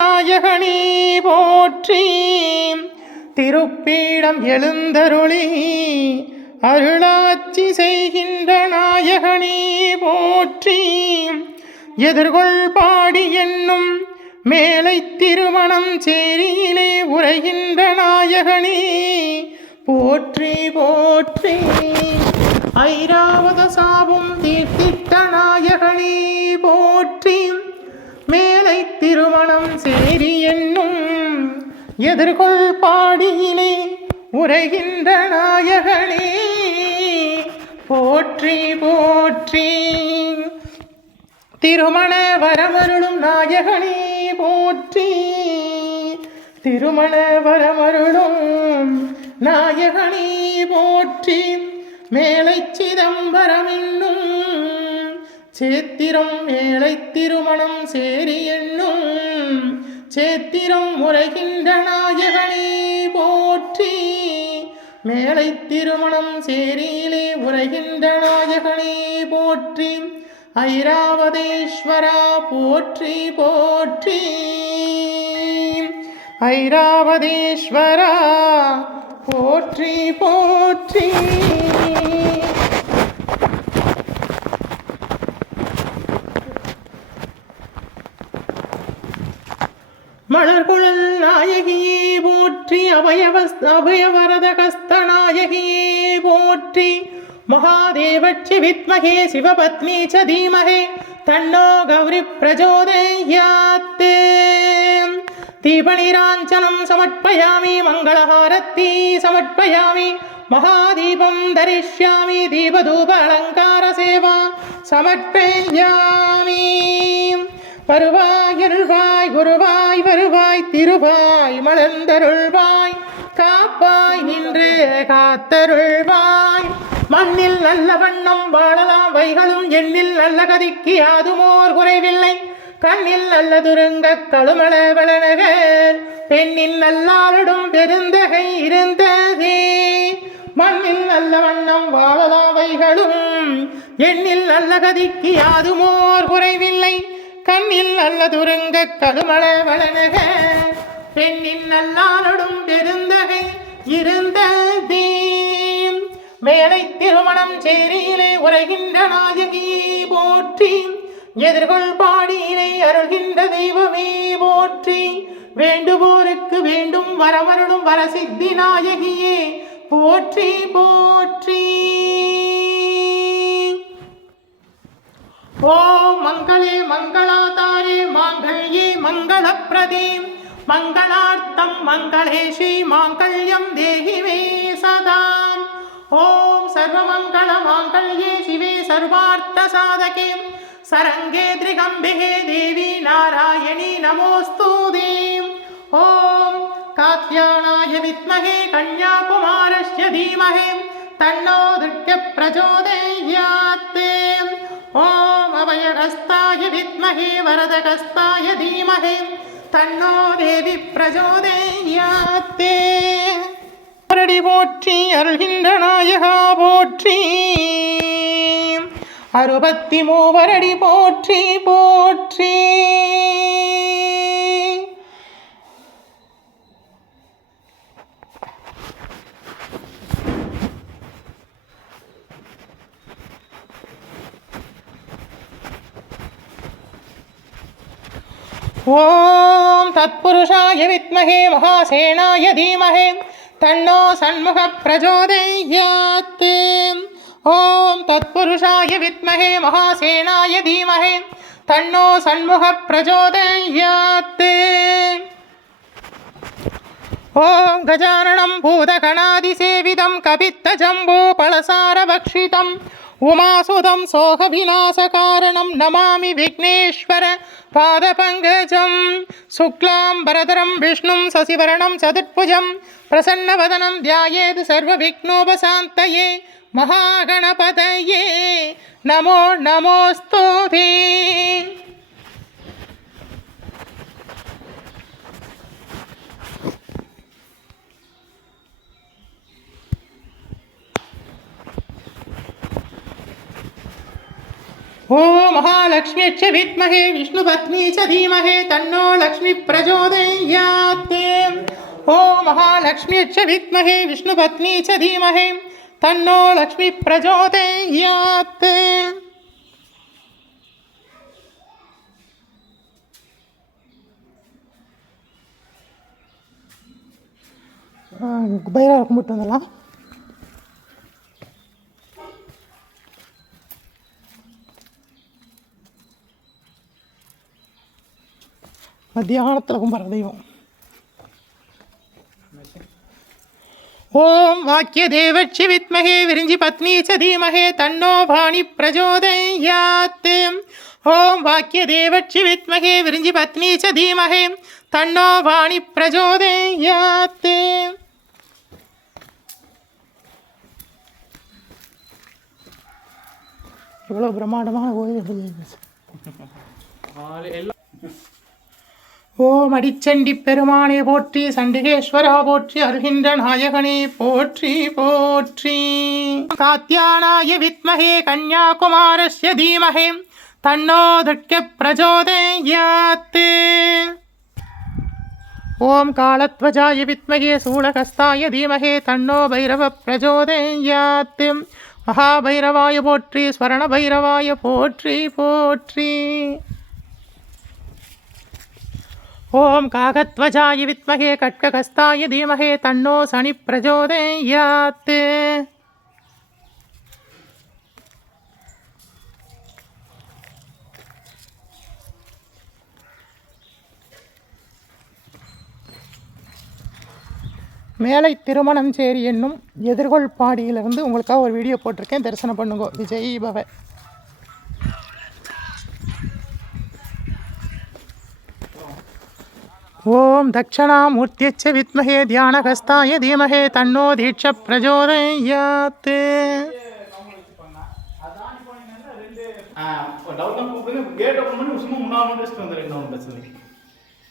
நாயகனே போற்றி. திருப்பீடம் எழுந்தருளி அருளாட்சி செய்கின்ற நாயகனே போற்றி. எதிர்கொள் பாடி என்னும் மேலை திருமணம் சேரியிலே உரைகின்ற நாயகனே போற்றி போற்றி. ஐராவத சாபம் தீர்த்திட்ட நாயகனே போற்றி. மேலை திருமணம் சேரி என்னும் எதிர்கொள் பாடியிலே உரைகின்ற நாயகனே போற்றி போற்றி. திருமண வரமருளும் நாயகனே போற்றி. திருமண வரமருளும் நாயகனே போற்றி. மேலை சிதம்பரம் என்னும் சேத்திரம் மேலை திருமணம் சேரி என்னும் சேத்திரம் உரைகின்ற நாயகனே போற்றி. மேலை திருமணம் சேரியிலே உரைகின்ற நாயகனே போற்றி. ஐராவதேஸ்வரா போற்றி போற்றி. ஐராவதேஸ்வரா போற்றி போற்றி. மலர்குழல் நாயகியே போற்றி. அபயவரத கஸ்த நாயகியே போற்றி. மகாதேவச்சி வித்மகே சிவபத்னி ச தீமஹே தன்னோ கௌரி பிரச்சோதயாத். தீபநிராஞ்சனம் சமர்ப்பயாமி மங்களஹாரத்தி சமர்ப்பயாமி மகாதீபம் தரிஷ்யாமி தீபதூப அலங்கார சேவா சமர்ப்பயாமி. வருவாய் அருள்வாய் குருவாய் வருவாய் திருவாய் மலர்ந்தருள்வாய் காப்பாய் நின்று காத்தருள்வாய். மண்ணில் நல்ல வண்ணம் வாழலாம் வைகளும் எண்ணில் நல்ல கதிக்கு யாதுமோர் குறைவில்லை. கண்ணில் நல்ல துருங்க கழுமள வளனகர் பெண்ணின் நல்லாளிடும் பெருந்தகை இருந்ததே. மண்ணில் நல்ல வண்ணம் வாழலாம் வைகளும் எண்ணில் நல்ல கதிக்கு யாதுமோர் குறைவில்லை. கண்ணில் நல்ல துருங்க கழுமள வளனகர் பெண்ணின் நல்லாளிடும் பெருந்தகை இருந்ததே. மேலை திருமணம் சேரியிலே உரைகின்ற நாயகியே போற்றி. எதிர்கொள் பாடியிலே அருள்கின்ற தெய்வமே போற்றி. வேண்டுவோருக்கு வேண்டும் வரமருளும் வரசித்தி நாயகியே போற்றி போற்றி. ஓம் மங்களே மங்களாதாரே மாங்கல்யே மங்களப்ரதே மங்களார்த்தம் மங்களேஷி மாங்கல்யம் தேகிவே சதா. ஓம் சர்வமங்கள மாங்கல்யே சிவே சர்வார்த்த சாதகே சரங்கே திரிகம்பிகே தேவி நாராயணி நமோஸ்துதே. ஓம் காத்யானாய வித்மஹே கன்யாகுமாரஸ்ய தீமஹே தன்னோ துர்க்ய பிரச்சோதயாத். ஓம் அபயகஸ்தாய வித்மஹே வரதகஸ்தாய தீமஹே தன்னோ தேவி பிரச்சோதயாத். அரடி போற்றி அருள்கின்ற நாயகா போற்றி. அறுபத்தி மூவரடி போற்றி போற்றி. ஓம் தத்புருஷாய வித்மஹே மகாசேனாய தீமஹே தன்னோ சண்முக பிரச்சோதயாத். ஓம் தத்புருஷாய வித்மஹே மகாசேனாய தீமஹே தன்னோ சண்முக பிரச்சோதயாத். ஓம் கஜானனம் பூதகணாதிசேவிதம் கபித்த ஜம்பூ பலசார பக்ஷிதம் உமாசுதம் சோக விநாசகாரணம் நமாமி விக்னேஸ்வர பாதபங்கஜம். சுக்லாம் பரதரம் விஷ்ணும் சசிவரணம் சதுர்புஜம் பிரசன்னவதனம் தியாயேத் சர்வ விக்னோபசாந்தயே மகாகணபதயே நமோ நமோஸ்துதே. ॐ महालक्ष्म्यै च विद्महे विष्णुपत्नी च धीमहि तन्नो लक्ष्मी प्रचोदयात्। ॐ महालक्ष्म्यै च विद्महे विष्णुपत्नी च धीमहि तन्नो लक्ष्मी प्रचोदयात्। பைரவரை கும்பிட்டு வந்துடலாம். மத்தியானத்தில் கும்பிட்ற தெய்வம். ஓம் வாக்கிய தேவச்சி வித்மகே விரிஞ்சி பத்னி ச தீமகே தன்னோ வாணி பிரச்சோதயாத். ஓம் வாக்கிய தேவச்சி வித்மகே விரிஞ்சி பத்னி ச தீமகே தன்னோ வாணி பிரச்சோதயாத். இவ்வளோ பிரம்மாண்டமான கோயில். ஓம் அடிச்சண்டி பெருமானே போற்றி, சண்டிகேஸ்வரா போற்றி, அருகின்ற நாயகனே போற்றி போற்றி. காத்யானாய வித்மகே கன்யாகுமாரஸ்ய தீமகே தன்னோ துர்க்க பிரச்சோதயாத். ஓம் காலத்வஜாய வித்மகே சூலகஸ்தாய தீமகே தன்னோ பைரவ பிரச்சோதயாத். மகாபைரவாய போற்றி, ஸ்வரண பைரவாய போற்றி போற்றி. ஓம் காகத்வஜாய வித்மகே கட்ககஸ்தாய தீமகே தன்னோ சனி பிரச்சோதயாத். மேலை திருமணஞ்சேரி என்னும் எதிர்கொள் பாடியிலிருந்து உங்களுக்காக ஒரு வீடியோ போட்டிருக்கேன், தரிசனம் பண்ணுங்க. விஜய் பவ. ஓம் தட்சணாமூர்த்தியச்ச வித்மகே தியானகஸ்தாய தீமகே தன்னோ தீட்ச பிரச்சோதயாத்.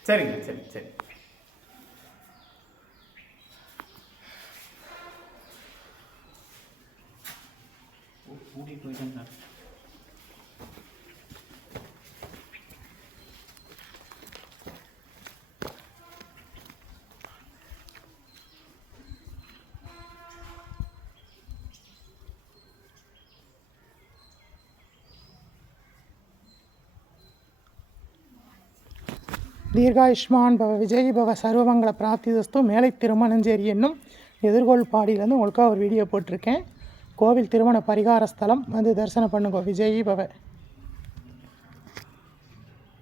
சரிங்க, சரி சரி. தீர்காயுஷ்மான் பவ விஜய் பவ சர்வமங்கள பிராப்திதஸ்து. மேலை திருமணஞ்சேரி என்னும் எதிர்கொள் பாடியிலேருந்து உங்களுக்காக ஒரு வீடியோ போட்டிருக்கேன். கோவில் திருமண பரிகார ஸ்தலம் வந்து தரிசனம் பண்ணுங்க. விஜய் பவ.